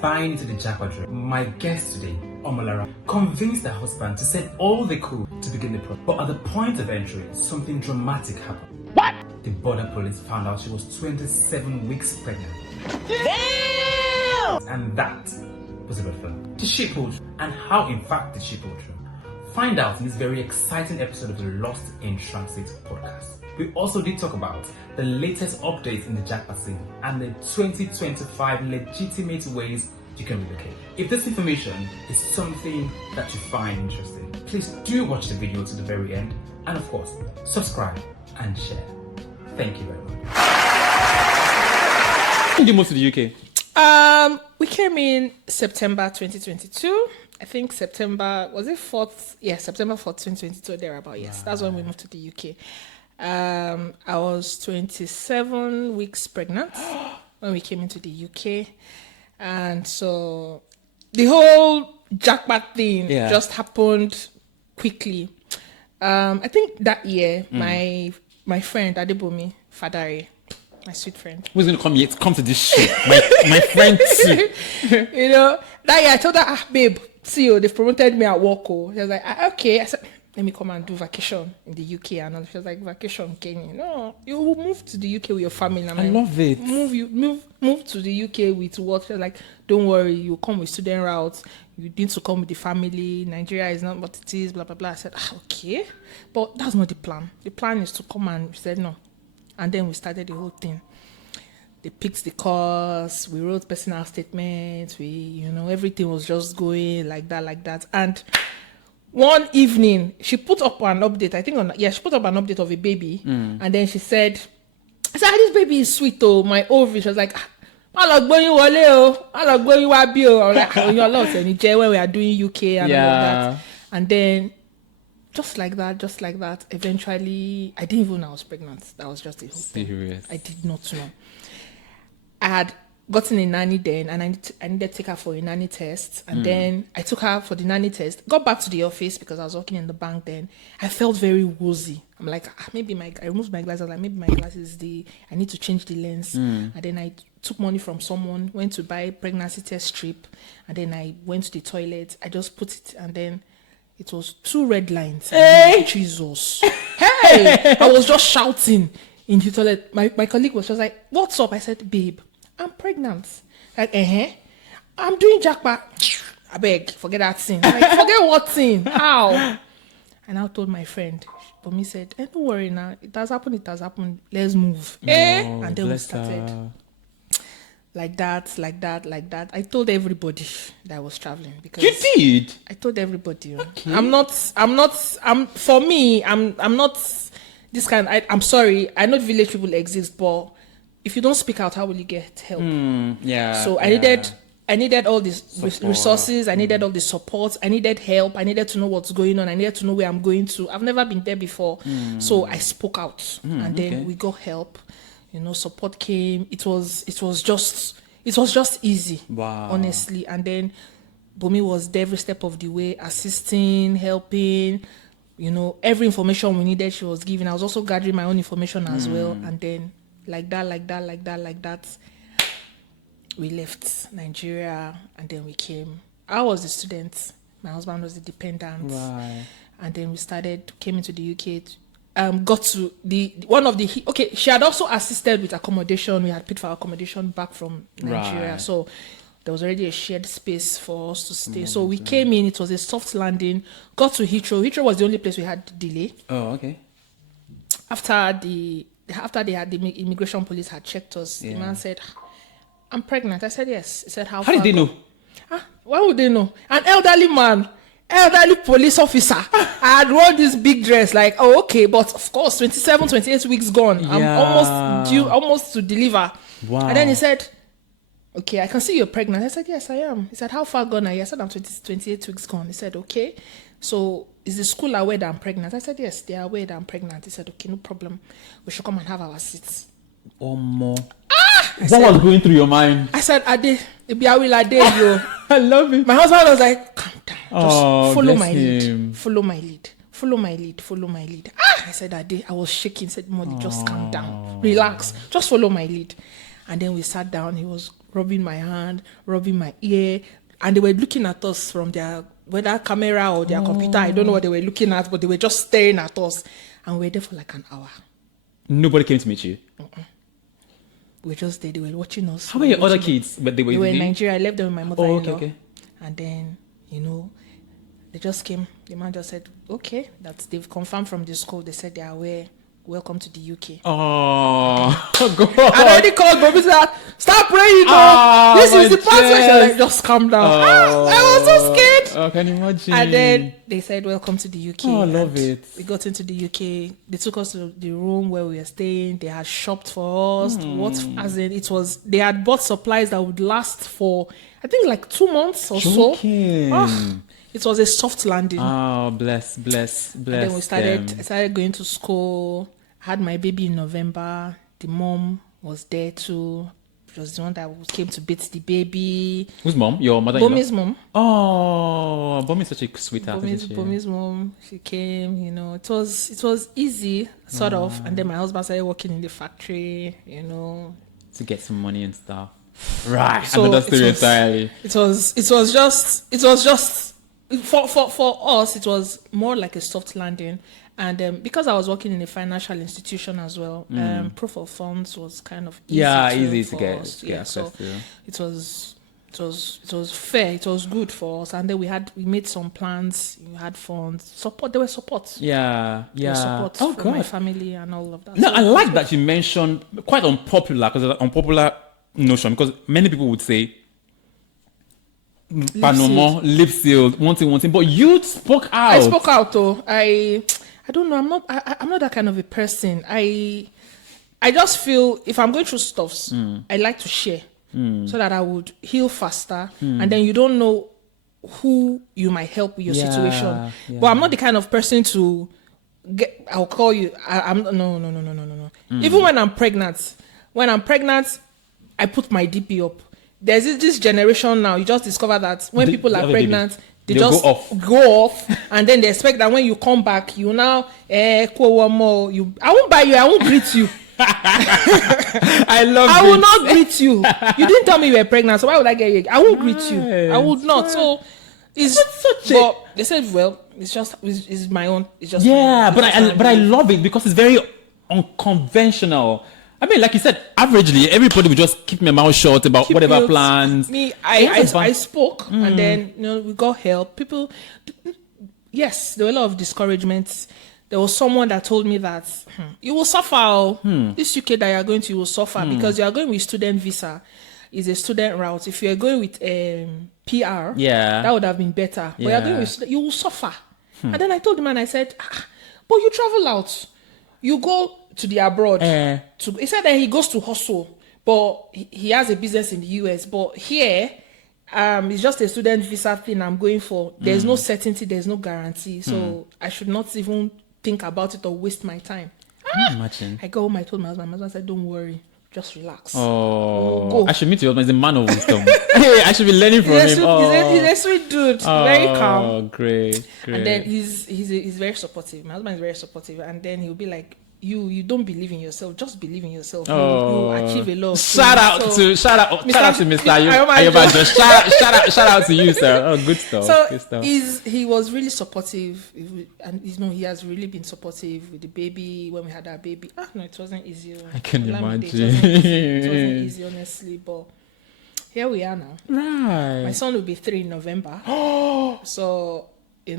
buying into the Japa dream, my guest today, Omolara, convinced her husband to send all they could to begin the process. But at the point of entry, something dramatic happened. What? The border police found out she was 27 weeks pregnant. Damn! And that was a red flag. Did she pull through? And how, in fact, did she pull through? Find out in this very exciting episode of the Lost in Transit podcast. We also did talk about the latest updates in the Japa scene and the 2025 legitimate ways you can relocate. If this information is something that you find interesting, please do watch the video to the very end, and of course, subscribe and share. Thank you very much. When did you move to the UK? We came in September 2022. I think September, was it 4th? Yeah, September 4th, 2022, thereabout. Yes, that's when we moved to the UK. I was 27 weeks pregnant when we came into the UK. And so the whole jackpot thing just happened quickly. I think that year, my friend, Adebomi Fadare, my sweet friend. Who's going to come here to come to this shit? My friend too. You know, that year I told her, babe, see you, they've promoted me at work. She was like, okay. I said, let me come and do vacation in the UK. And she was like, vacation, Kenya. No, you will move to the UK with your family. I love it. Move to the UK with what? She was like, don't worry, you come with student routes. You need to come with the family. Nigeria is not what it is, blah, blah, blah. I said, okay. But that's not the plan. The plan is to come, and she said no. And then we started the whole thing. They picked the course. We wrote personal statements. Everything was just going like that. And one evening, she put up an update. She put up an update of a baby. And then she said, this baby is sweet, oh, my ovary. She was like, I like when you were like, you're lost. And when we are doing UK and all of that. And then, just like that, eventually, I didn't even know I was pregnant. That was just a whole thing. I did not know. I had gotten a nanny then, and I needed to take her for a nanny test. And then I took her for the nanny test, got back to the office because I was working in the bank then. I felt very woozy. I'm like, I removed my glasses. I was like, maybe my glasses, I need to change the lens. And then I took money from someone, went to buy pregnancy test strip. And then I went to the toilet. I just put it, and then it was 2 red lines. Hey! Jesus. Hey! I was just shouting in the toilet. My colleague was just like, what's up? I said, babe, I'm pregnant. Like, I'm doing jackpot. I beg, forget that thing. Like, forget what thing? How? And I told my friend. But me said, don't worry now. It has happened. Let's move. And then we started. Like that. I told everybody that I was traveling because you did. I told everybody. Okay. I'm not this kind. I'm sorry. I know village people exist, but if you don't speak out, how will you get help? So I needed all these resources. I needed all the support. I needed help. I needed to know what's going on. I needed to know where I'm going to. I've never been there before. So I spoke out, and then we got help. Support came. It was just easy. Wow. Honestly. And then Bomi was there every step of the way, assisting, helping. Every information we needed, she was giving. I was also gathering my own information as well. And then like that, we left Nigeria, and then we came. I was the student. My husband was the dependent. Right. And then we came into the UK. Got to she had also assisted with accommodation. We had paid for accommodation back from Nigeria. Right. So there was already a shared space for us to stay. So we came in, it was a soft landing, got to Heathrow. Heathrow was the only place we had delay. Oh, okay. After the immigration police had checked us, the man said, I'm pregnant. I said, yes. He said, how did they know? Why would they know? An elderly police officer. I had worn this big dress, like, okay, but of course, 27, 28 weeks gone. I'm almost to deliver. Wow. And then he said, okay, I can see you're pregnant. I said, yes, I am. He said, how far gone are you? I said, I'm 28 weeks gone. He said, okay. So is the school aware that I'm pregnant? I said, yes, they are aware that I'm pregnant. He said, okay, no problem. We should come and have our seats. Or more. What was going through your mind? I said, Ade, I will Ade you. I love it. My husband was like, calm down. Just follow my him. lead. Follow my lead. I said, Ade, I was shaking. Said, Molly, just calm down. Relax. Just follow my lead. And then we sat down. He was rubbing my hand, rubbing my ear, and they were looking at us from their whether camera or their computer. I don't know what they were looking at, but they were just staring at us. And we were there for like an hour. Nobody came to meet you. We were just there. They were watching us. How about your other kids? But they were in Nigeria. I left them with my mother-in-law. Oh, okay. And then, they just came. The man just said, okay, that they've confirmed from the school. They said they are aware. Welcome to the UK. Oh, God. I already called Bobby, said, stop praying, this is the password. Like, just calm down. I was so scared. Oh, can you imagine? And then they said, welcome to the UK. Oh, I love it. We got into the UK. They took us to the room where we were staying. They had shopped for us. They had bought supplies that would last for, I think, like 2 months or so. It was a soft landing. Oh, bless. And then I started going to school. I had my baby in November. The mom was there too. She was the one that came to beat the baby. Whose mom? Your mother-in-law? Bomi's mom. Oh, Bomi's such a sweetheart. Bomi's mom. She came. It was easy, sort of. And then my husband started working in the factory. To get some money and stuff. Right. So another story entirely. It was just for us. It was more like a soft landing. And because I was working in a financial institution as well, proof of funds was kind of easy to get access to. It was fair. It was good for us. And then we made some plans. We had funds, support. There was support. Yeah. Support from my family and all of that. No, I like that you mentioned quite unpopular, because it's an unpopular notion, because many people would say lip sealed, one thing, but you spoke out. I spoke out though. I don't know. I'm not that kind of a person. I just feel if I'm going through stuffs, I like to share so that I would heal faster. And then you don't know who you might help with your situation. Yeah. But I'm not the kind of person to I'll call you. No. Even when I'm pregnant, I put my DP up. There's this generation now. You just discover that when people are pregnant, they just go off, and then they expect that when you come back, you now I won't buy you, I won't greet you. I will not greet you. You didn't tell me you were pregnant, so why would I get you? I won't greet you. I would not. So but they said, well, it's my own. It's just but I love it because it's very unconventional. I mean, like you said, averagely, everybody would just keep my mouth shut about whatever plans. I spoke, and then we got help. People, yes, there were a lot of discouragements. There was someone that told me that you will suffer. This UK that you are going to, you will suffer because you are going with student visa. Is a student route. If you are going with PR, that would have been better. But you are going with, you will suffer. And then I told the man, I said, but you travel out, you go to the abroad. He said that he goes to hustle, but he has a business in the US. But here, it's just a student visa thing I'm going for. There's no certainty, there's no guarantee. So I should not even think about it or waste my time. Imagine. I go home, I told my husband said, don't worry, just relax. I should meet your husband. He's a man of wisdom. Hey, I should be learning from him. He's a sweet dude, very calm. Oh, great. And then he's very supportive. My husband is very supportive, and then he'll be like, you don't believe in yourself, just believe in yourself. You achieve a lot. Shout out to Mr. Ayuba. Shout out to you, sir. Oh, good stuff. So good stuff. He was really supportive, and he has really been supportive with the baby when we had our baby. No, it wasn't easy. I can imagine. It wasn't easy, honestly, but here we are now. Right. My son will be 3 in November. So it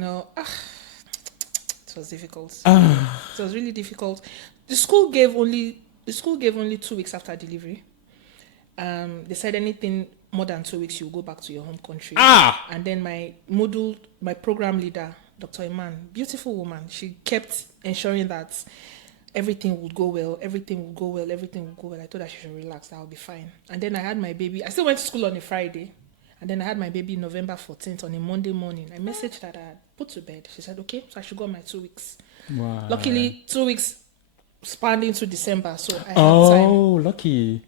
was difficult. It was really difficult. The school gave only 2 weeks after delivery. They said anything more than 2 weeks, you go back to your home country. And then my program leader, Dr. Iman, beautiful woman, she kept ensuring that everything would go well. I told her she should relax, that will be fine. And then I had my baby. I still went to school on a Friday. And then I had my baby November 14th on a Monday morning. I messaged her that I had put to bed. She said, okay, so I should go on my 2 weeks. Wow. Luckily, 2 weeks spanned into December, so I had time. Oh, lucky.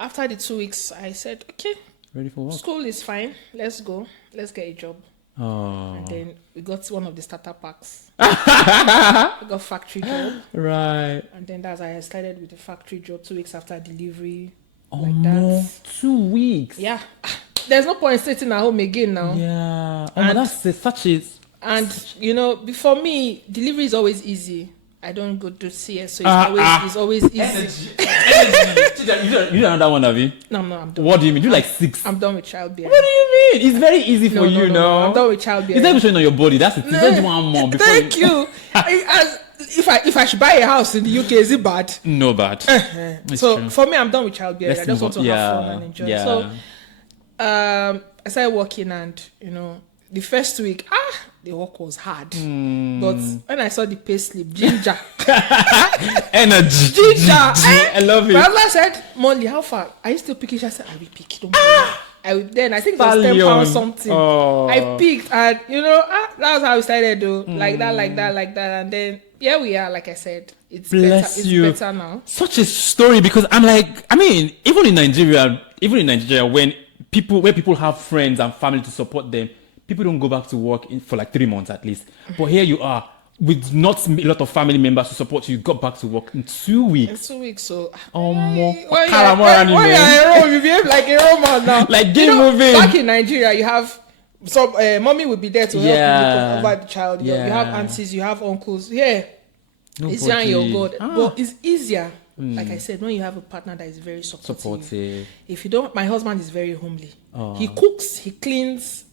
After the 2 weeks, I said, okay, ready for work. School is fine. Let's go. Let's get a job. And then we got one of the starter packs. We got factory job. Right. And then that's how I started with the factory job 2 weeks after delivery. Oh, no. 2 weeks. Yeah. There's no point sitting at home again now. Yeah. Oh, And- that's such a... And you know, for me, delivery is always easy. I don't go to CS, so it's always easy. Energy. You don't know that one, have you? No, I'm done. What do you mean? You like 6? I'm done with childbearing. What do you mean? It's very easy for you, no? I'm done with childbearing. It's not even showing on your body. That's it. Just one more before Thank you. If I should buy a house in the UK, is it bad? No bad. So true. for me, I'm done with childbearing. I just want to move on. have fun and enjoy. Yeah. So I started working, and you know, the first week, the work was hard. But when I saw the pay slip, ginger, Energy. ginger, I love my it. husband said, "Molly, how far?" I used to pick it. I said, "I will pick. Don't worry." Then I think it was £10 something. Oh. I picked, and you know, that was how we started though. Like that, and then here we are. Like I said, it's Bless better. you. It's better now. Such a story, because I'm like, I mean, even in Nigeria, when people have friends and family to support them, people don't go back to work for like 3 months at least. But here you are, with not a lot of family members to support you, got back to work in 2 weeks. In 2 weeks, so Why you behave like a Roman now? Like, get moving. Back in Nigeria, you have some mommy will be there to help Yeah. you look over the child. You have aunties, you have uncles. Yeah, it's you and your God. But it's easier. Like I said, when you have a partner that is very supportive. If you don't, my husband is very homely. He cooks, he cleans.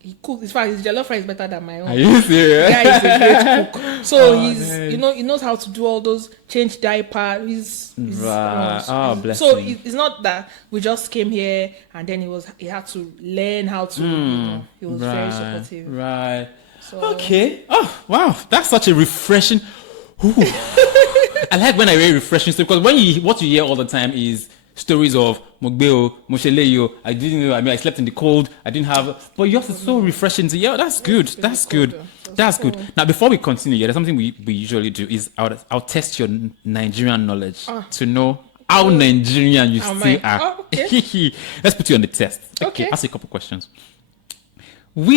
He cooks. In fact, his jollof rice is better than my own. Are you serious? The guy is a great cook. So man. he knows how to do all those, change diaper. Right. Bless so him. it's not that we just came here and then he had to learn how to. He was very supportive. Right. So, Okay. Oh wow, that's such a refreshing. Ooh. I like when I read refreshing story, because what you hear all the time is stories of Mogbeo, Mosheleyo. I didn't know. I mean, I slept in the cold. I didn't have. But yours is so refreshing to hear. That's good. That's good. That's good. Now, before we continue, there's something we usually do is I'll test your Nigerian knowledge to know how Nigerian you still are. Oh, okay. Let's put you on the test. Okay. Ask you a couple questions. Who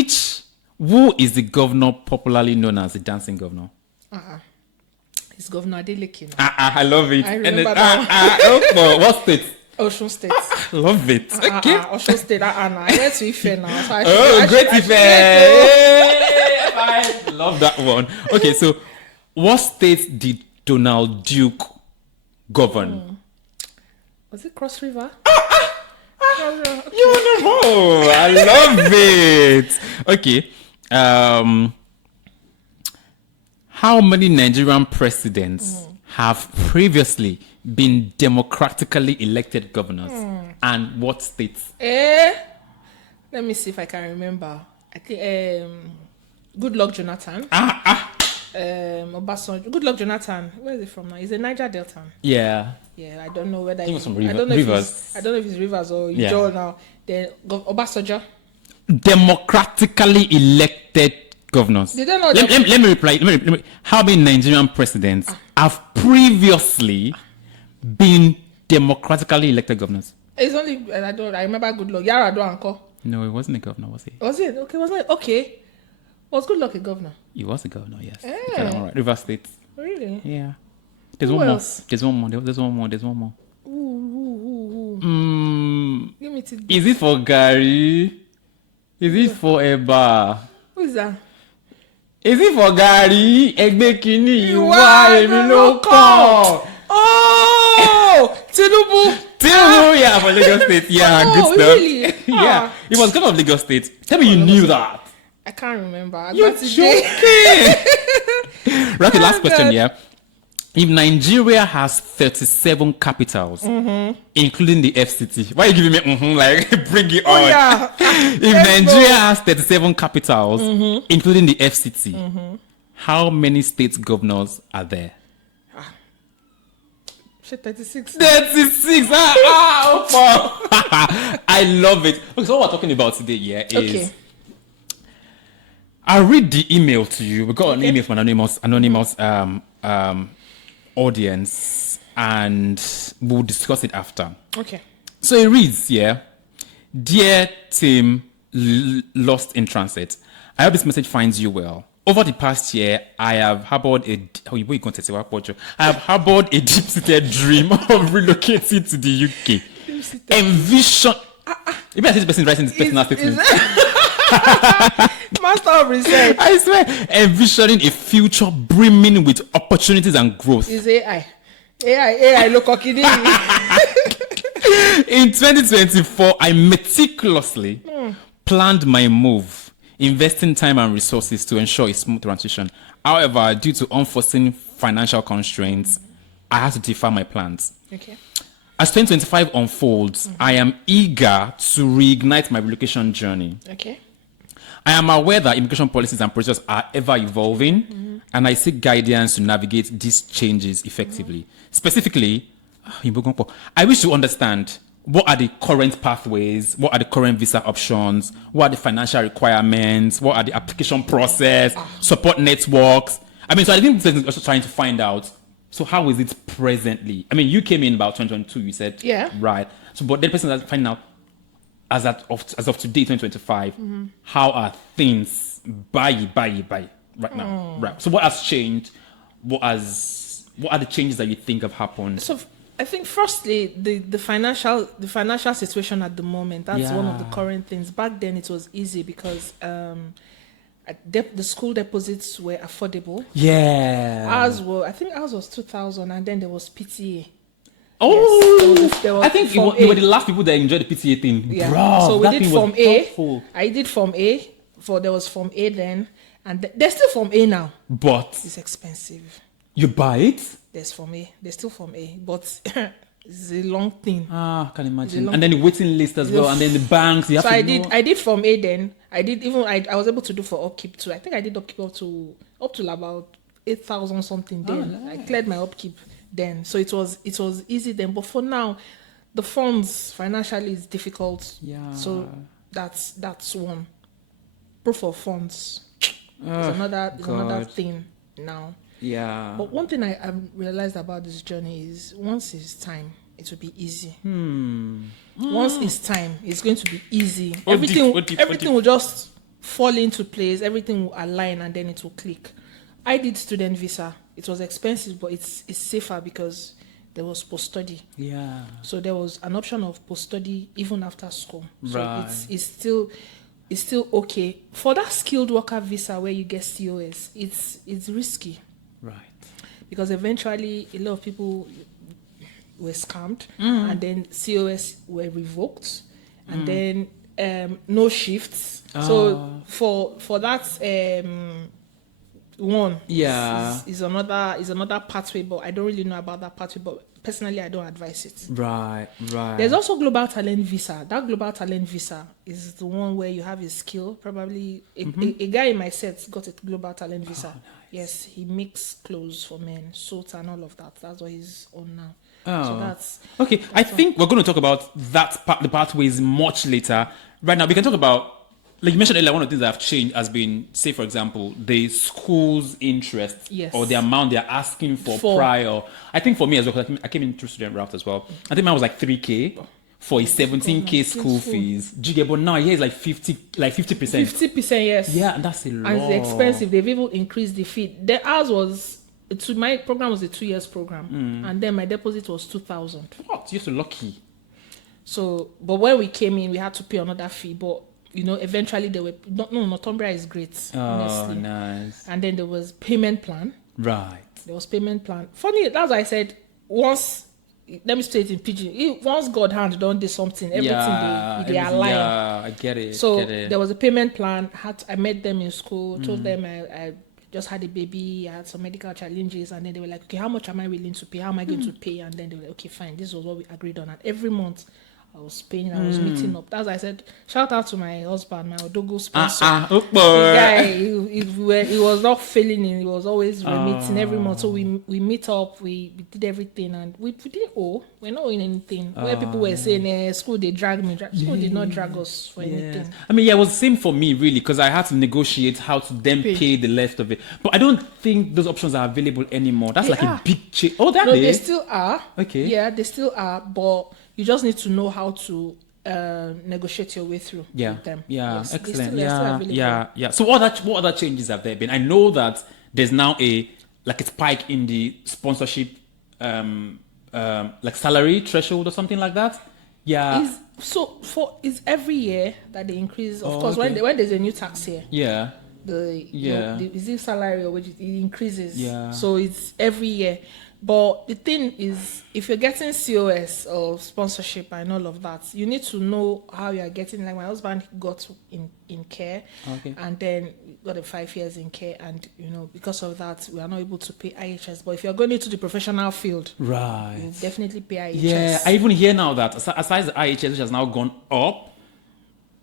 is the governor popularly known as the dancing governor? It's Governor Adeleke. I love it. I remember that what state? Ocean State. Love it. Okay. Ocean State. I went to Ife now. So Great Ife. I love that one. Okay, so what state did Donald Duke govern? Was it Cross River? You know, I love it. Okay. How many Nigerian presidents have previously been democratically elected governors, and what states? Let me see if I can remember. I think Goodluck Jonathan. Obasanjo. Goodluck Jonathan. Where is he from now? He's a Niger Delta. Yeah. Yeah, I don't know whether I think it was from I don't know Rivers. I don't know if it's Rivers or Ijo now. Then Obasanjo. Democratically elected governors. They don't know Let me reply. Let me. How many Nigerian presidents have previously been democratically elected governors? It's only I remember Goodluck. Yaradua Uncle. No, it wasn't a governor, was he? Was it? Okay, wasn't it? Okay. Was Goodluck a governor? He was a governor, yes. Okay, all right. Rivers State. Really? Yeah. There's Who one else? more. There's one more. There's one more. Give me to. Is it for Gary? Is it for Eba? Who is that? Is it for Gary? Egbe kini iwa emi lo kan. Oh, Tinubu. Yeah, for Lagos State. Yeah, Oh, good stuff. really? Yeah, he was governor of Lagos State. Tell me you knew that. I can't remember. You're joking. Right, the last question, yeah. If Nigeria has 37 capitals, including the FCT, why are you giving me like bring it on? Yeah. If Nigeria has 37 capitals, including the FCT, how many state governors are there? 36. 36. I love it. Okay, so what we're talking about today, yeah, is I'll read the email to you. We got an email from anonymous audience, and we'll discuss it after. Okay. So it reads, yeah, dear team Lost in Transit, I hope this message finds you well. Over the past year, I have harbored a deep-seated dream of relocating to the UK. me see that. Envision. Maybe I see this person writing this personal statement. Master of research. I swear, envisioning a future brimming with opportunities and growth. Is AI look okidi. In 2024, I meticulously planned my move, investing time and resources to ensure a smooth transition. However, due to unforeseen financial constraints, I had to defer my plans. Okay. As 2025 unfolds, I am eager to reignite my relocation journey. Okay. I am aware that immigration policies and procedures are ever evolving, and I seek guidance to navigate these changes effectively. Specifically, I wish to understand what are the current pathways, what are the current visa options, what are the financial requirements, what are the application process, support networks. I mean, so I think this is also trying to find out, so how is it presently? I mean, you came in about 2022, you said. Yeah. Right. So, but the person that's finding out, as of today, 2025, how are things right now? Right. So what has changed? What are the changes that you think have happened? So I think firstly the financial situation at the moment, that's one of the current things. Back then it was easy because the school deposits were affordable. Yeah. I think ours was 2,000, and then there was PTA. Oh, yes, there was I think you were the last people that enjoyed the PTA thing. Yeah. Bro, so we did Form A. thoughtful. I did Form A. There was Form A then, and there's still Form A now. But It's expensive. you buy it? There's Form A. There's still Form A, but it's a long thing. I can imagine. And then the waiting list as well, and then the banks. You have So to I did Form A then. I was able to do for upkeep too. I think I did upkeep up to about 8,000 something then. Nice. I cleared my upkeep then, so it was easy then. But for now, the funds financially is difficult. Yeah. So that's one. Proof of funds is another thing now. Yeah. But one thing I've realized about this journey is once it's time, it will be easy. Once it's time, it's going to be easy. Everything will just fall into place. Everything will align, and then it will click. I did student visa. It was expensive, but it's safer because there was post-study. Yeah. So there was an option of post-study even after school. So Right. it's still okay. For that skilled worker visa where you get COS, it's risky. Right. Because eventually a lot of people were scammed, and then COS were revoked, and then no shifts. So for that one, is another pathway, but I don't really know about that pathway. But personally, I don't advise it. Right. There's also global talent visa. That global talent visa is the one where you have a skill. Probably a guy in my set got a global talent visa. Nice. Yes, he makes clothes for men, suits and all of that. That's what he's on now. Oh. So that's Okay, I think we're going to talk about the pathways much later. Right now, we can talk about, like you mentioned earlier, one of the things that have changed has been, say, for example, the school's interest or the amount they're asking for prior. I think for me as well, because I came in through student route as well. I think mine was like 3K for a 17K school fees. Do you get? But now here is like 50%. 50%, yes. Yeah, and that's a lot. And it's expensive. They've even increased the fee. Ours was my program was a 2 years program, and then my deposit was 2,000. What? You're so lucky. So, but when we came in, we had to pay another fee. But eventually they were Northumbria is great. Honestly. Oh, nice. And then there was payment plan. Right. There was payment plan. Funny, that's why I said once. Let me say it in pidgin. Once God hand don't do something, everything they align. Yeah, I get it. So there was a payment plan. I met them in school. Told them I just had a baby. I had some medical challenges, and then they were like, "Okay, how much am I willing to pay? How am I going to pay?" And then they were like, "Okay, fine. This was what we agreed on." And every month, I was paying. I was meeting up. That's why I said, shout out to my husband, my Odogo sponsor. The guy, he was not failing in. He was always meeting every month. So we meet up. We did everything, and we didn't owe. We're not owing anything. Where people were saying, school they drag me. School did not drag us for anything. I mean, it was the same for me really, because I had to negotiate how to then pay the left of it. But I don't think those options are available anymore. That's a big change. Oh, they still are. Okay. Yeah, they still are, but you just need to know how to negotiate your way through with them. Yeah, yes, excellent. Yeah. So what other changes have there been? I know that there's now a spike in the sponsorship like salary threshold or something like that. Yeah. It's every year that they increase. Of Oh, course, okay. when there's a new tax year, Yeah. is it salary or wages? It increases. Yeah. So it's every year. But the thing is, if you're getting COS or sponsorship and all of that, you need to know how you are getting. Like my husband got in care, Okay. and then got a 5 years in care, and because of that, we are not able to pay IHS. But if you're going into the professional field, Right. you definitely pay IHS. Yeah, I even hear now that aside the IHS, which has now gone up,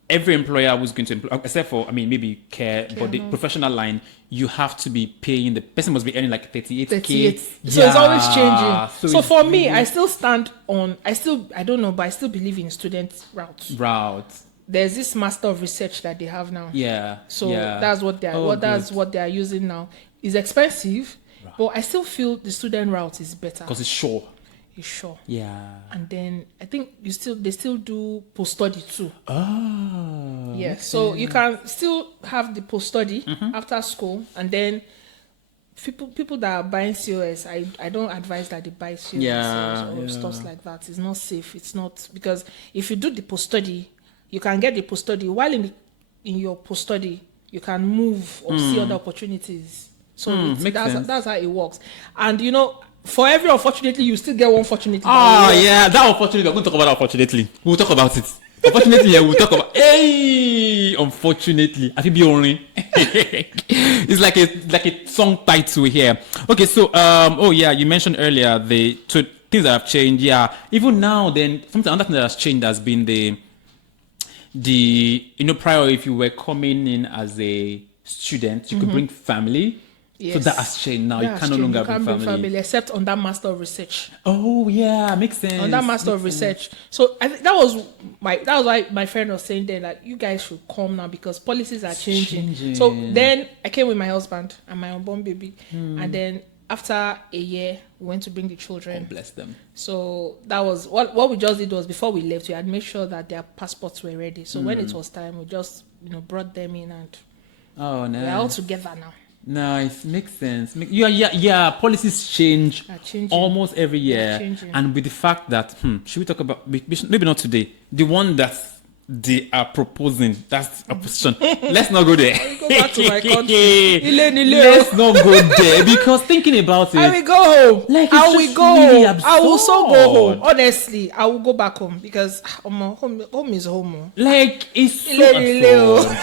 every employer who's going to employ, except for, maybe care, but the professional line, you have to be paying, the person must be earning like 38K. 38. So it's always changing. So it's for me, really I still stand on, I don't know, but I still believe in student route. There's this master of research that they have now. Yeah. So yeah. that's what they are using now. It's expensive, but I still feel the student route is better. Because it's sure. It's sure. Yeah. And then I think they still do post study too. Oh. Yeah. So you can still have the post study after school, and then people that are buying COS, I don't advise that they buy COS or stuff like that. It's not safe. It's not, because if you do the post study, you can get the post study while in your post study you can move or see other opportunities. So that's how it works. And for every unfortunately, you still get one fortunately. Yeah, that unfortunately, we're going to talk about that unfortunately. We'll talk about it. Unfortunately, we'll talk about. Hey, unfortunately, I feel be only. It's like a song title here. Okay, so you mentioned earlier the things that have changed. Yeah, even now, then another thing that has changed has been the prior, if you were coming in as a student, you could bring family. Yes. So that has changed now. You can no longer bring family. Except on that master of research. Oh yeah, makes sense. On that master of research. So I think that was why my friend was saying then that you guys should come now because policies are changing. So then I came with my husband and my unborn baby, and then after a year we went to bring the children. God bless them. So that was what we just did. Was before we left, we had made sure that their passports were ready. So when it was time, we just brought them in, and we're all together now. Nice, makes sense. Yeah. Policies change almost every year, and with the fact that should we talk about maybe not today? The one that they are proposing, that's a position. Let's not go there. Go back to my country. Let's not go there because thinking about it, I will go home. I will go home. I will so go home. Honestly, I will go back home because home is home. Like it's so absurd.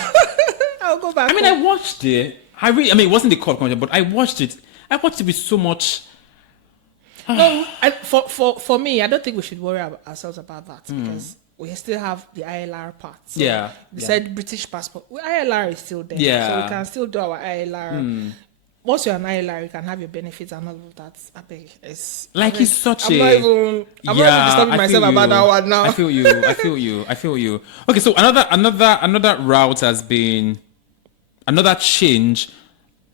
I'll go back. I watched it. It wasn't the court content, but I watched it. I watched it with so much. No, for me, I don't think we should worry ourselves about that because we still have the ILR part. So they said British passport. ILR is still there. Yeah. So we can still do our ILR. Once you're an ILR, you can have your benefits and all of that. It's such I'm not even disturbing myself about that one now. I feel you. Okay, so another route has been. Another change.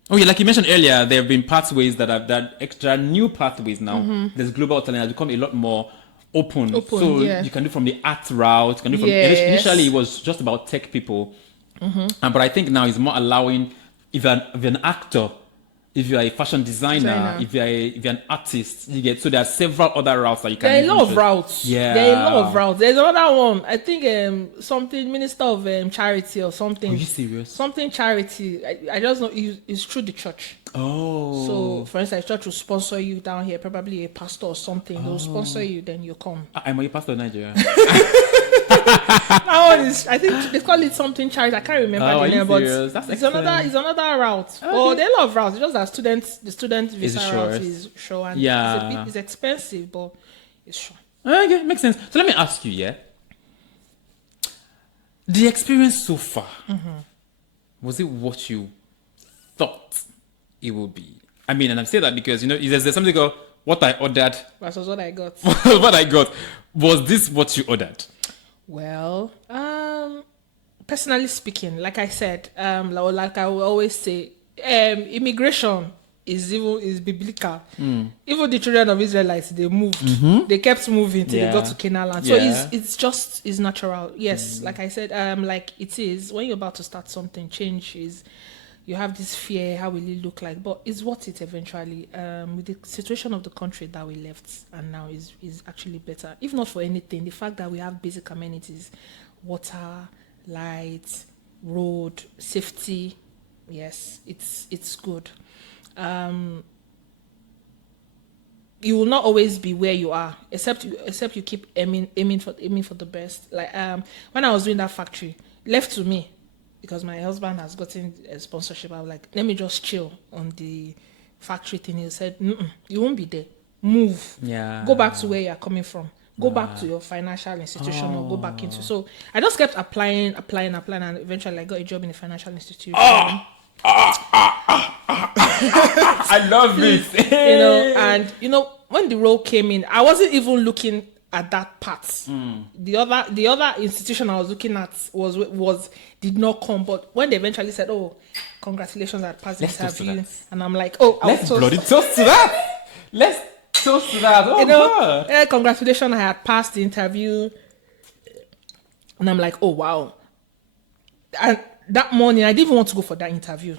Oh yeah, like you mentioned earlier, there have been pathways that have that extra new pathways now. There's global talent has become a lot more open. So you can do from the art route. You can do from initially it was just about tech people, but I think now it's more allowing if you're an actor, if you're a fashion designer, if you're an artist, you get. So there are several other routes that you can. There are a lot of routes. Yeah, there are a lot of routes. There's another one. I think something minister of charity or something. Are you serious? Something charity. I just know it's through the church. Oh. So for instance, church will sponsor you down here. Probably a pastor or something. They'll sponsor you. Then you come. I'm a pastor in Nigeria. That one is. I think they call it something charity. I can't remember the name, but it's another route. Okay. Oh, there are a lot of routes. It's just that the student visa route is sure, and it's expensive, but it's sure. Okay, makes sense. So let me ask you, the experience so far, was it what you thought it would be? And I'm saying that because there's something called what I ordered versus what I got. What I got. Was this what you ordered? Well, personally speaking, like I said, like I will always say, immigration is biblical. Even the children of Israelites, they moved. They kept moving till they got to Canaan land. So it's natural. Yes, like I said, like it is when you're about to start something, change is you have this fear, how will it look like? But it's worth it eventually. With the situation of the country that we left and now is actually better. If not for anything, the fact that we have basic amenities, water, light, road, safety, yes, it's good. You will not always be where you are, except you keep aiming for the best. Like when I was doing that factory, left to me, because my husband has gotten a sponsorship. I was like, let me just chill on the factory thing. He said, "Mm-mm, you won't be there. Move. Yeah. Go back to where you are coming from. Go back to your financial institution or go back into." So I just kept applying, and eventually I got a job in a financial institution. I love this. And when the role came in, I wasn't even looking at that part. The other institution I was looking at was did not come. But when they eventually said, "Oh, congratulations, I passed the interview," and I'm like, "Oh, let's bloody toast to that. Let's toast to that. Oh, God. Congratulations, I had passed the interview," and I'm like, "Oh, wow." And that morning, I didn't even want to go for that interview,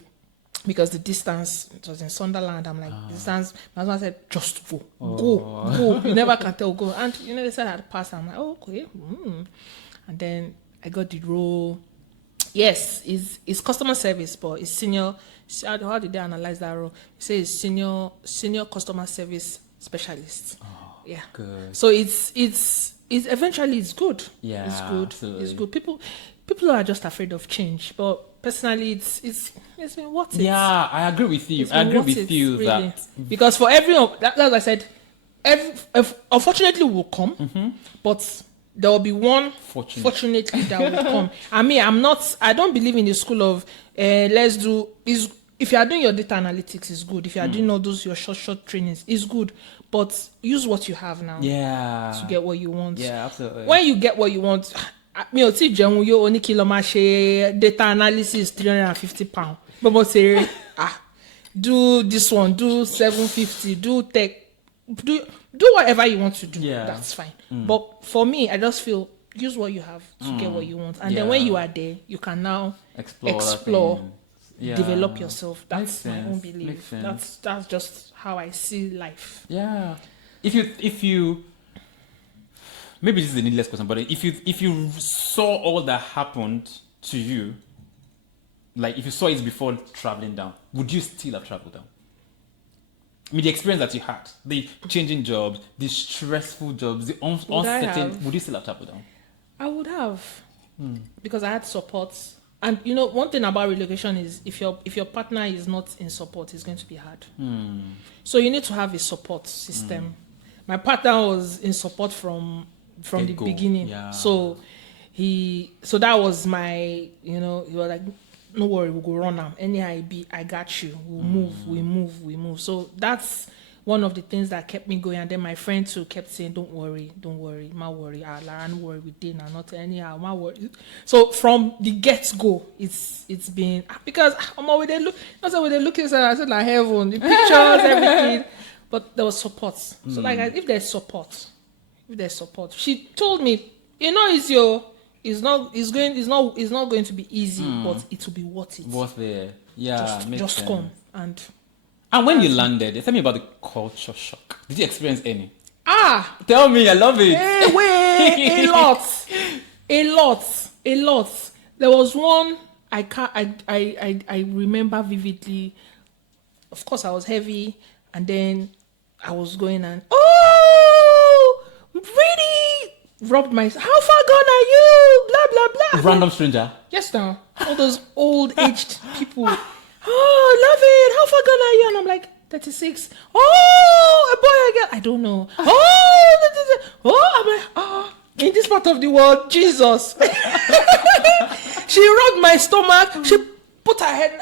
because the distance, it was in Sunderland. I'm like, distance. My husband said, "Just go. Go. You never can tell, go." And they said I had passed. I'm like, "Oh, okay." And then I got the role. Yes, it's customer service, but it's senior. How did they analyze that role? It says senior customer service specialist. Yeah. Good. So it's eventually it's good. Yeah, it's good. absolutely. It's good. People are just afraid of change, but personally, it's been worth it. Yeah, I agree with you. I agree with you really. that Because for everyone, as I said, unfortunately will come, but there will be one fortunately that will come. I don't believe in the school of let's do is. If you are doing your data analytics, it's good. If you are doing all those your short trainings, it's good. But use what you have now. Yeah. To get what you want. Yeah, absolutely. When you get what you want, mi ò tí jẹun yóò oní kí lọ máa ṣe data analysis £350. But mo say do this one, do 750, do tech, do whatever you want to do. Yeah. That's fine. But for me, I just feel use what you have to get what you want, and then when you are there, you can now explore. Yeah. Develop yourself. That's Makes my own sense. belief. That's just how I see life. Yeah. If you maybe this is a needless question, but if you saw all that happened to you, like if you saw it before traveling down, would you still have traveled down? I mean, the experience that you had, the changing jobs, the stressful jobs, the uncertain, would you still have traveled down? I would have, because I had support. And one thing about relocation is if your partner is not in support, it's going to be hard. So you need to have a support system. My partner was in support from the beginning. Yeah. So that was my, he was like, "No worry, we'll go run now. Anyhow, I got you. We'll move, we move. So that's one of the things that kept me going. And then my friend too kept saying, don't worry, ma worry. Lara, no worry, we did not anyhow, ma worry." So from the get-go, it's been, because I'm always there looking, I said like heaven, the pictures, everything. But there was support. So like if there's support, she told me, it's not going to be easy, but it will be worth it. Worth it. Yeah. Just come and when you landed, tell me about the culture shock. Did you experience any? Tell me, I love it. A lot. There was one I remember vividly. Of course, I was heavy, and then I was going and really rubbed my. How far gone are you? Blah blah blah. Random stranger. Yes, now all those old aged people. "Oh, love it. How far gone are you?" And I'm like, 36. "Oh, a boy again." I don't know. I'm like, in this part of the world, Jesus. She rubbed my stomach. She put her head.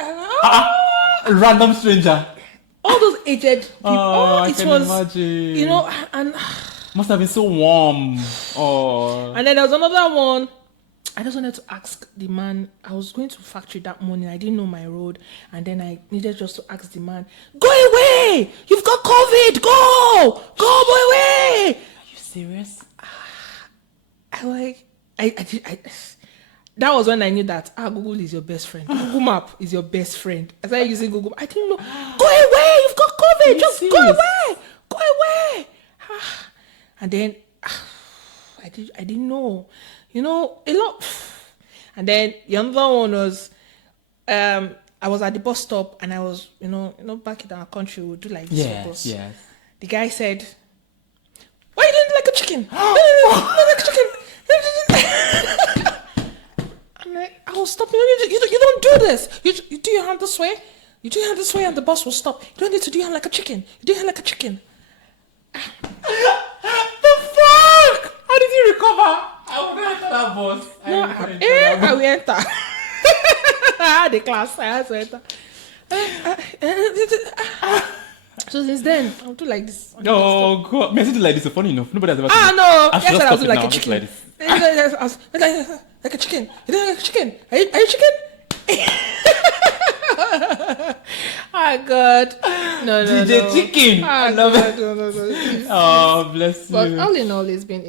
Random stranger. All those aged people. I can imagine. And must have been so warm. And then there was another one. I just wanted to ask the man. I was going to factory that morning. I didn't know my road. And then I needed just to ask the man, "Go away! You've got COVID! Go away!" Are you serious? that was when I knew that Google is your best friend. Google Map is your best friend. I started using Google. I didn't know. Go away! You've got COVID. Just go away. Go away. And then I didn't know. You know, a lot. And then the other one was I was at the bus stop and I was, back in our country we would do like this with bus. Yes. The guy said, "Why you doing like a chicken? Like a chicken." I was stopping. You don't do this. You do your hand this way. You do your hand this way, and the bus will stop. You don't need to do your hand like a chicken. You do your hand like a chicken. The fuck? How did you recover? I will enter that bus. I will enter. I had a class. I had to enter. So since then, I'll do like this. Oh god, me I do like this. So funny enough, nobody has ever. No. I Yes, should I was stop it like now. a chicken. Like this. I was like a chicken. You know, like a chicken. Are you chicken? Oh God. No. DJ Chicken. I love it. No. Oh, bless But you. all in all, it's been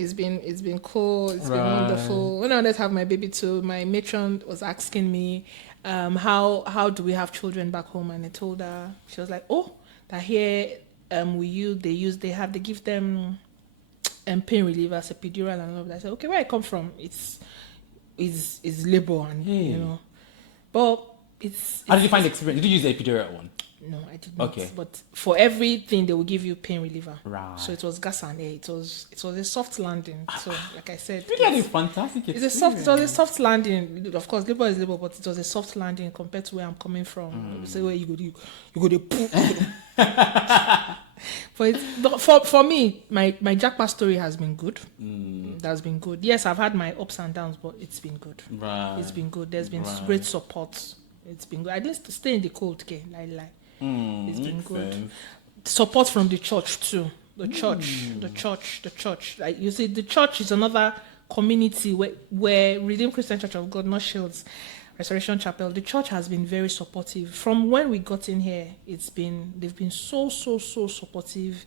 cool. It's been wonderful. When I wanted to have my baby too, my matron was asking me, how do we have children back home? And I told her, she was like, oh, that here they give them pain relievers, epidural and all of that. I said, okay, where I come from, it's labor and but it's. How did you find the experience? Did you use the epidural one? No, I did not. Okay. But for everything, they will give you pain reliever. Right. So it was gas and air. It was a soft landing. So like I said, Really had a fantastic experience. it was a soft landing. Of course, labor is labor, but it was a soft landing compared to where I'm coming from. Say where you go to poop. But for me, my Japa story has been good. That's been good. Yes, I've had my ups and downs, but it's been good. Right. It's been good. There's been great support. It's been good. I didn't stay in the cold, okay? It's been good. Sense. Support from the church too. The church. Like you see, the church is another community where Redeemed Christian Church of God, North Shields Restoration Chapel, the church has been very supportive. From when we got in here, they've been so supportive.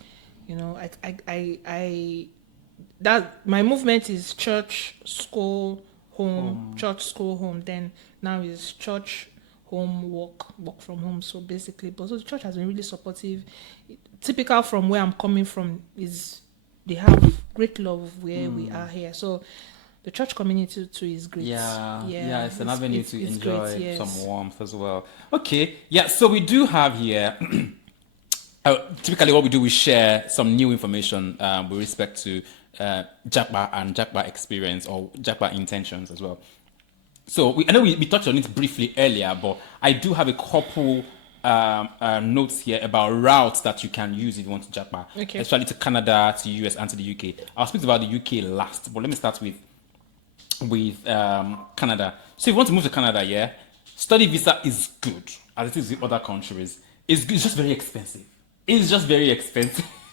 That my movement is church, school, home, church, school, home. Then now is church, home, work from home. So basically, but so the church has been really supportive. Typical from where I'm coming from is they have great love where we are here. So the church community too is great. Yeah, it's an avenue to enjoy great, yes. some warmth as well. Okay, yeah, so we do have here, typically what we do, we share some new information with respect to Japa and Japa experience or Japa intentions as well. So I know we touched on it briefly earlier, but I do have a couple notes here about routes that you can use if you want to Japa, especially to Canada, to US, and to the UK. I'll speak about the UK last, but let me start with Canada. So if you want to move to Canada, study visa is good, as it is with other countries. It's just very expensive.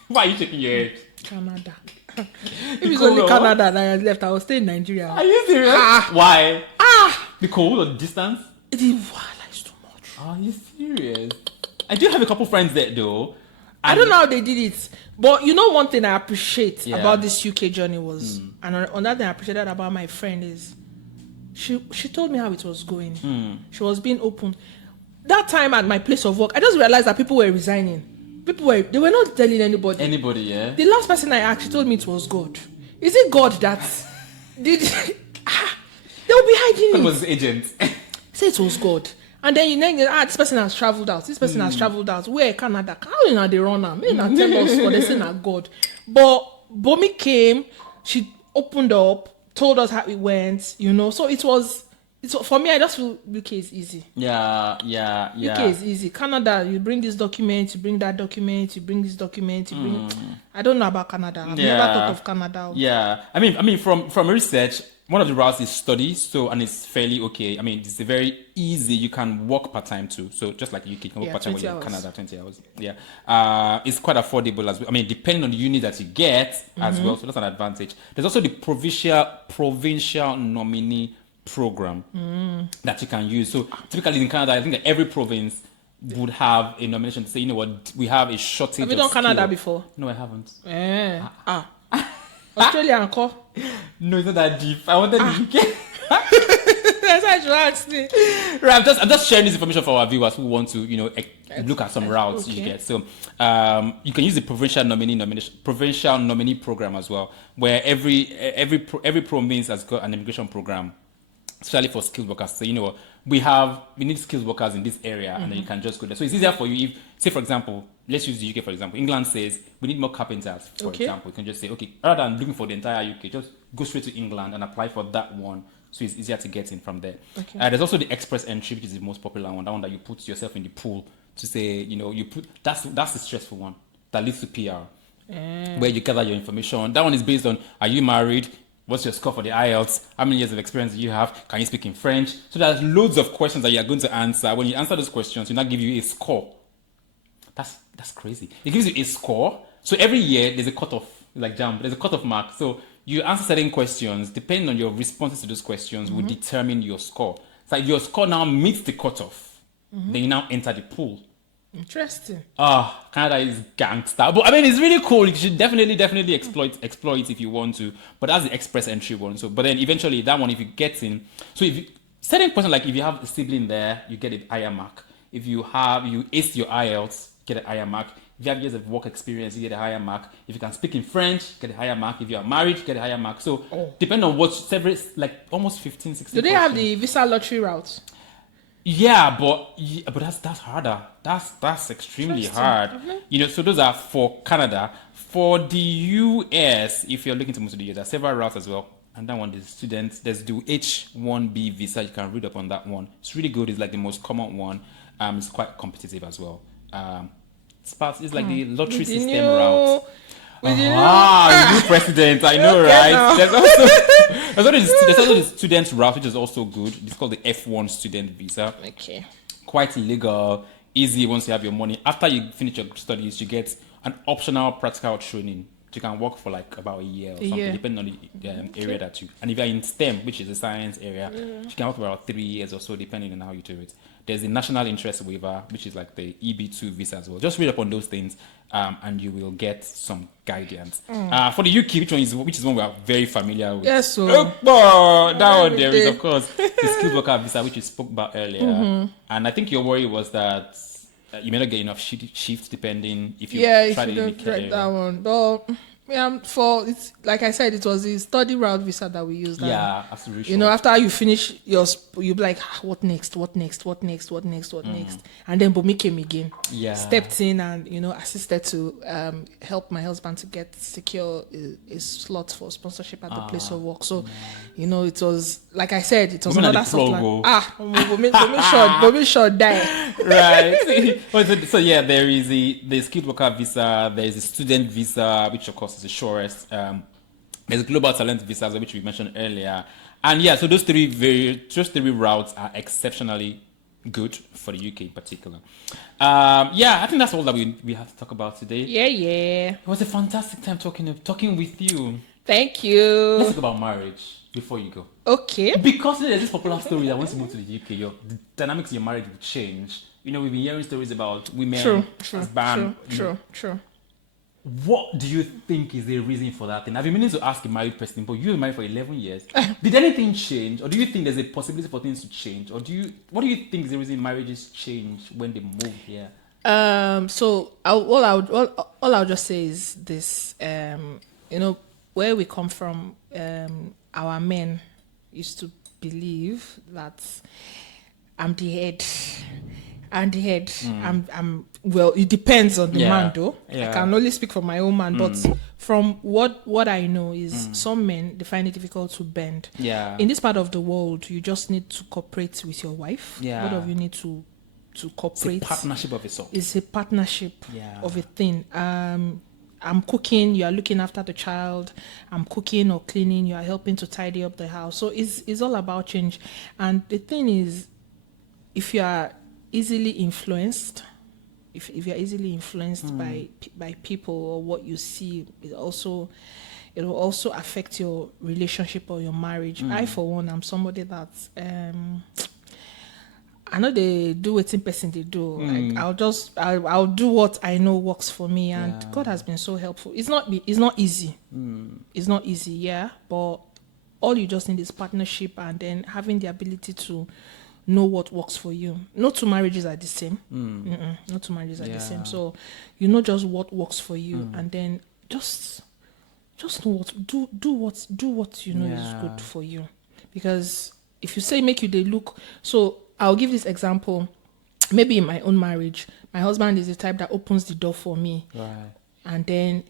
Why are you shaking your head? Canada. If it's only Canada that I left, I will stay in Nigeria. Are you serious? Why? The cold or the distance? It's too much. Are you serious? I do have a couple friends there though. I don't know how they did it, but one thing I appreciate about this UK journey was, and another thing I appreciated about my friend is, she told me how it was going. She was being open. That time at my place of work, I just realized that people were resigning. They were not telling anybody. Yeah. The last person I asked, she told me it was God. Is it God that did? They will be hiding it. It was agent. Say it was God. And then this person has traveled out. This person has traveled out. Where Canada? How they run now? May not tell us what they say not God. But Bomi came, she opened up, told us how it went, So it's for me, I just feel UK is easy. Yeah. UK is easy. Canada, you bring this document, you bring that document, you bring this document, you bring. I don't know about Canada. I've never thought of Canada. Yeah. I mean, from research, one of the routes is study, and it's fairly okay. I mean, it's very easy. You can work part-time too. So just like UK, you can work part-time when you're in Canada, 20 hours. Yeah. It's quite affordable as well. I mean, depending on the uni that you get as well. So that's an advantage. There's also the provincial nominee program that you can use. So typically in Canada, I think that every province would have a nomination to say, we have a shortage. Have you done Canada before? No, I haven't. Australia and Co. No, it's not that deep. I wanted the UK. That's why I should ask me. Right, I'm just sharing this information for our viewers who want to, look at some routes you get. So, you can use the provincial nominee program as well, where every province has got an immigration program, especially for skilled workers. So, we need skilled workers in this area, and then you can just go there. So it's easier for you if, say, for example, let's use the UK for example. England says we need more carpenters, for example. You can just say, okay, rather than looking for the entire UK, just go straight to England and apply for that one. So it's easier to get in from there. Okay. There's also the express entry, which is the most popular one. That one that you put yourself in the pool to say, that's the stressful one that leads to PR, where you gather your information. That one is based on, are you married? What's your score for the IELTS? How many years of experience do you have? Can you speak in French? So there's loads of questions that you are going to answer. When you answer those questions, it will not give you a score. That's crazy. It gives you a score. So every year there's a cutoff, like JAMB, there's a cutoff mark. So you answer certain questions, depending on your responses to those questions, will determine your score. So if your score now meets the cutoff, then you now enter the pool. Interesting. Canada is gangster. But I mean, it's really cool. You should definitely exploit if you want to. But that's the express entry one. So, but then eventually that one, if you get in, so if you certain person, like if you have a sibling there, you get a higher mark. If you ace your IELTS, get a higher mark. If you have years of work experience, you get a higher mark. If you can speak in French, get a higher mark. If you are married, get a higher mark. So depending on what several, like almost 15, 16. Do they have the visa lottery route? Yeah, but that's harder. That's extremely hard. So those are for Canada. For the US, if you're looking to move to the US, there are several routes as well. And that one is students. There's the H1B visa. You can read up on that one. It's really good. It's like the most common one. It's quite competitive as well. It's like the lottery system route. New president, I know, right? There's also the student route, which is also good. It's called the F1 student visa. Okay. Quite legal, easy once you have your money. After you finish your studies, you get an optional practical training. You can work for like about a year or something, depending on the area that you. And if you're in STEM, which is the science area, you can work for about 3 years or so, depending on how you do it. There's the national interest waiver, which is like the EB2 visa as well. Just read up on those things, and you will get some guidance. For the UK, which is one we are very familiar with. Yes, so that one there is, of course, the skilled worker visa, which we spoke about earlier. And I think your worry was that you may not get enough shifts depending if you try to indicate that one. But it's like I said, it was the study route visa that we used. Yeah, absolutely. After you finish you'll be like, what next? And then Bomi came again. Yeah. Stepped in and assisted to help my husband to secure a slot for sponsorship at the place of work. So, it was like I said, it was another soft Bomi short die. Right. So yeah, there is the skilled worker visa, there is a student visa, which of course is the shortest. There's a global talent visa, which we mentioned earlier. And yeah, so those three routes are exceptionally good for the UK in particular. I think that's all that we have to talk about today. Yeah. It was a fantastic time talking with you. Thank you. Let's talk about marriage before you go. Okay. Because there's this popular story that once you move to the UK, the dynamics of your marriage will change. We've been hearing stories about women as banned. True. What do you think is the reason for that thing? I've been meaning to ask a married person, but you were married for 11 years. Did anything change? Or do you think there's a possibility for things to change? Or what do you think is the reason marriages change when they move here? So all I'll just say is this, where we come from, our men used to believe that I'm the head. Well, it depends on the man though. I can only speak for my own man, but from what I know is some men, they find it difficult to bend. In this part of the world, you just need to cooperate with your wife. Both of you need to cooperate. It's a partnership of a sort. It's a partnership of a thing. I'm cooking, you are looking after the child. I'm cooking or cleaning, you are helping to tidy up the house. So it's all about change. And the thing is, if you are easily influenced, if you're easily influenced by people or what you see, it will also affect your relationship or your marriage. I, for one, I'm somebody that I know they do what in person they do. Like I'll do what I know works for me, and God has been so helpful. It's not easy. It's not easy, but all you just need is partnership and then having the ability to know what works for you. No two marriages are the same. No two marriages are the same. So you know just what works for you, and then just know what do what you know is good for you. Because if you say make you they look, so I'll give this example. Maybe in my own marriage, my husband is the type that opens the door for me, and then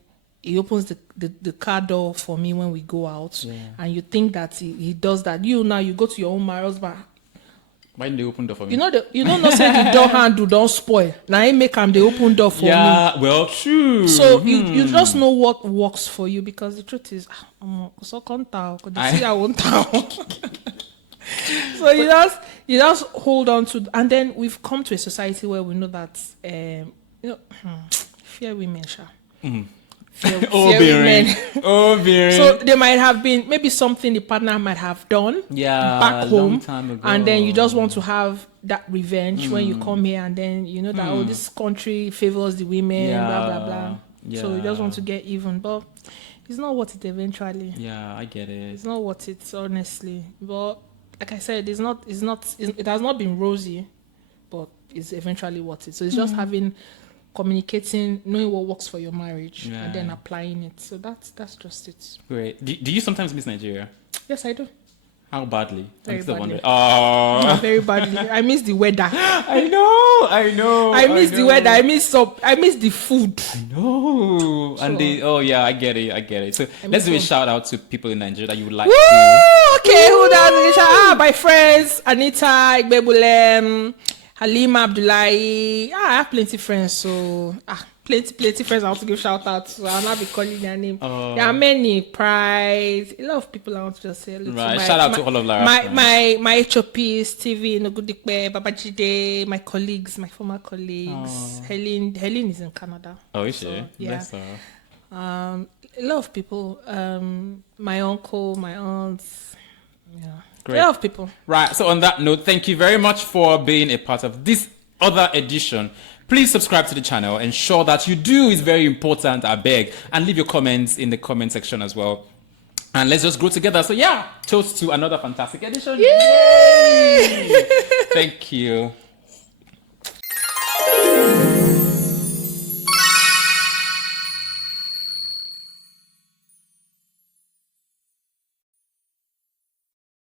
he opens the car door for me when we go out, and you think that he does that. You go to your own marriage, but why didn't they open door for me? You know not say the door handle don't spoil. Now he make him the open door for me. Yeah, well, true. So you just know what works for you, because the truth is, so see I won't tell. So you just hold on to, and then we've come to a society where we know that fear women, fear women. So there might have been maybe something the partner might have done back home, time ago. and then you just want to have that revenge when you come here, and then you know that this country favors the women, blah blah blah. So you just want to get even, but it's not worth it eventually. Yeah, I get it. It's not worth it, honestly. But like I said, it has not been rosy, but it's eventually worth it. So it's just communicating, knowing what works for your marriage, and then applying it. So that's just it. Great. Do you sometimes miss Nigeria? Yes, I do. How badly? Very badly. Oh, very badly. I miss the weather. I know. I miss the weather. I miss the food. I know. So, and I get it. So let's do a shout out to people in Nigeria that you would like to. Okay, who does? My friends, Anita, Igbebulem, Halima Abdullahi. I have plenty friends, so plenty friends I want to give shout out to. I'll not be calling their name. There are many. Pride. A lot of people I want to just say hello to. Shout out to all of Lara. My HOP, Stevie, Nogudikpe, Babajide, my colleagues, my former colleagues. Helen is in Canada. Oh, is she? Yeah. Bless her. A lot of people. My uncle, my aunts. Yeah. Great. A lot of people. Right. So on that note, thank you very much for being a part of this other edition. Please subscribe to the channel. Ensure that you do is very important, I beg. And leave your comments in the comment section as well. And let's just grow together. So toast to another fantastic edition. Yay! Thank you.